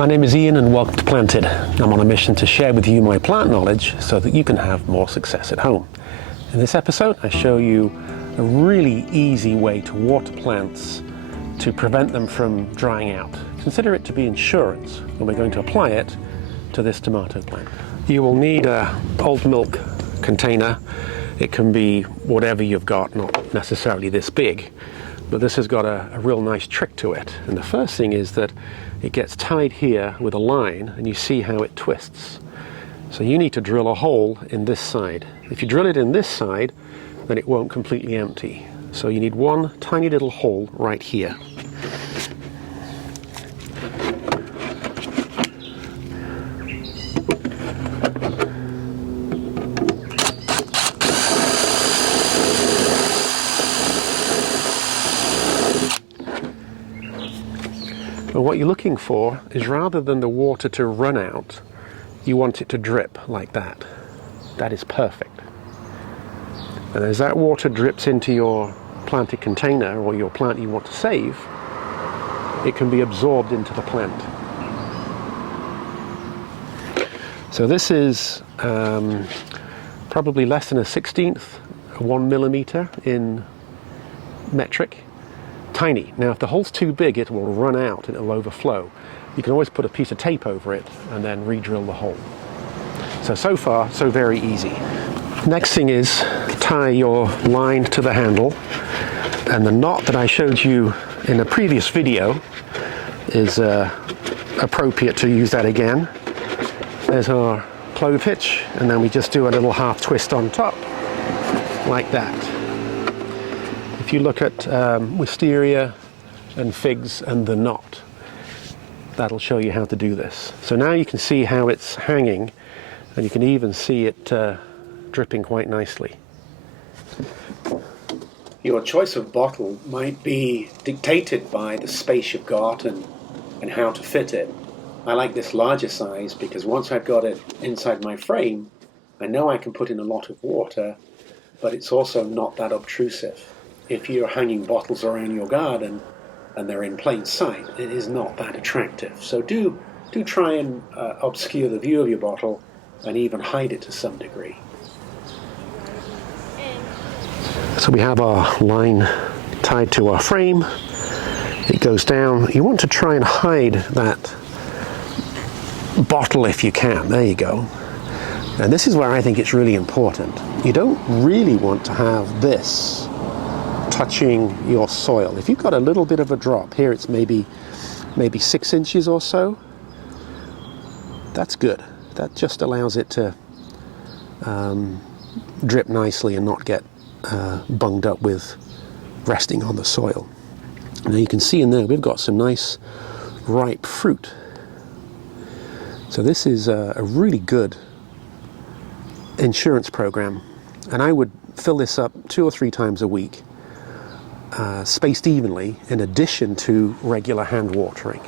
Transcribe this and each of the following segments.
My name is Ian and welcome to Planted. I'm on a mission to share with you my plant knowledge so that you can have more success at home. In this episode, I show you a really easy way to water plants to prevent them from drying out. Consider it to be insurance, and we're going to apply it to this tomato plant. You will need an old milk container. It can be whatever you've got, not necessarily this big, but this has got a real nice trick to it. And the first thing is that it gets tied here with a line, and you see how it twists. So you need to drill a hole in this side. If you drill it in this side, then it won't completely empty. So you need one tiny little hole right here. And what you're looking for is, rather than the water to run out, you want it to drip like that. That is perfect. And as that water drips into your planted container or your plant you want to save, it can be absorbed into the plant. So this is probably less than a 1/16 of 1 millimeter in metric. Tiny. Now if the hole's too big, it will run out and it'll overflow. You can always put a piece of tape over it and then re-drill the hole. So far, so very easy. Next thing is tie your line to the handle, and the knot that I showed you in a previous video is appropriate to use that again. There's our clove hitch, and then we just do a little half twist on top, like that. If you look at wisteria and figs and the knot, that'll show you how to do this. So now you can see how it's hanging, and you can even see it dripping quite nicely. Your choice of bottle might be dictated by the space you've got and how to fit it. I like this larger size because once I've got it inside my frame, I know I can put in a lot of water, but it's also not that obtrusive. If you're hanging bottles around your garden and they're in plain sight, it is not that attractive. So do try and obscure the view of your bottle and even hide it to some degree. So we have our line tied to our frame. It goes down. You want to try and hide that bottle if you can. There you go. And this is where I think it's really important. You don't really want to have this touching your soil. If you've got a little bit of a drop here, it's maybe 6 inches or so, that's good. That just allows it to drip nicely and not get bunged up with resting on the soil. Now you can see in there we've got some nice ripe fruit. So this is a really good insurance program, and I would fill this up 2 or 3 times a week, spaced evenly, in addition to regular hand watering.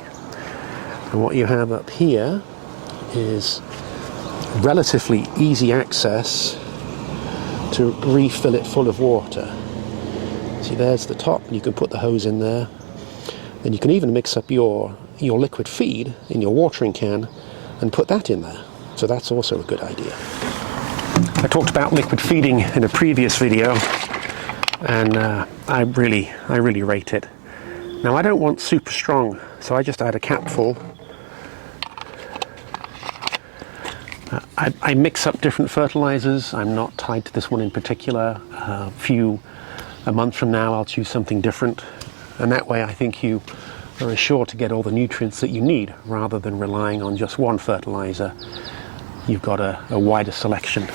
And what you have up here is relatively easy access to refill it full of water. See, there's the top, and you can put the hose in there. And you can even mix up your liquid feed in your watering can and put that in there. So that's also a good idea. I talked about liquid feeding in a previous video, and I really rate it. Now I don't want super strong, so I just add a capful. I mix up different fertilizers. I'm not tied to this one in particular. A month from now I'll choose something different, and that way I think you are assured to get all the nutrients that you need, rather than relying on just one fertilizer. You've got a wider selection.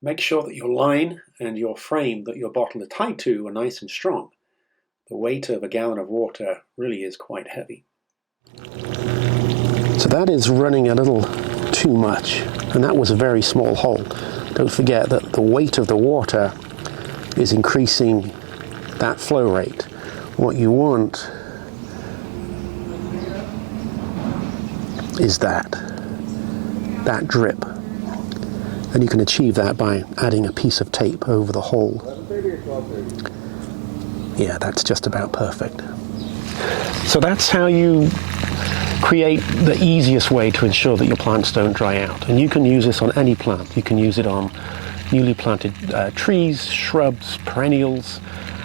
Make sure that your line and your frame that your bottle are tied to are nice and strong. The weight of a gallon of water really is quite heavy. So that is running a little too much, and that was a very small hole. Don't forget that the weight of the water is increasing that flow rate. What you want is that. that drip. And you can achieve that by adding a piece of tape over the hole. Yeah, that's just about perfect. So that's how you create the easiest way to ensure that your plants don't dry out. And you can use this on any plant. You can use it on newly planted trees, shrubs, perennials.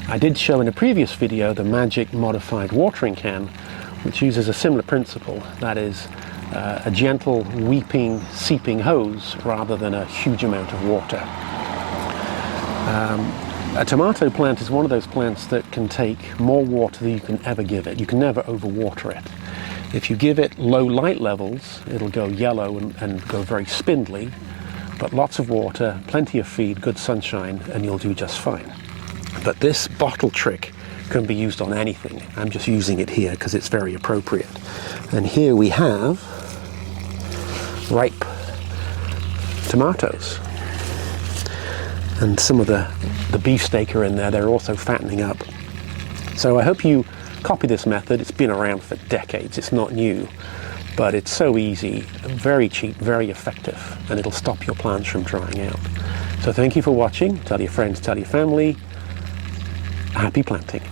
I did show in a previous video the magic modified watering can, which uses a similar principle. That is a gentle weeping, seeping hose rather than a huge amount of water. A tomato plant is one of those plants that can take more water than you can ever give it. You can never overwater it. If you give it low light levels, it'll go yellow and go very spindly, but lots of water, plenty of feed, good sunshine, and you'll do just fine. But this bottle trick can be used on anything. I'm just using it here because it's very appropriate. And here we have ripe tomatoes. And some of the beefsteak are in there. They're also fattening up. So I hope you copy this method. It's been around for decades. It's not new, but it's so easy, very cheap, very effective, and it'll stop your plants from drying out. So thank you for watching. Tell your friends, tell your family. Happy planting.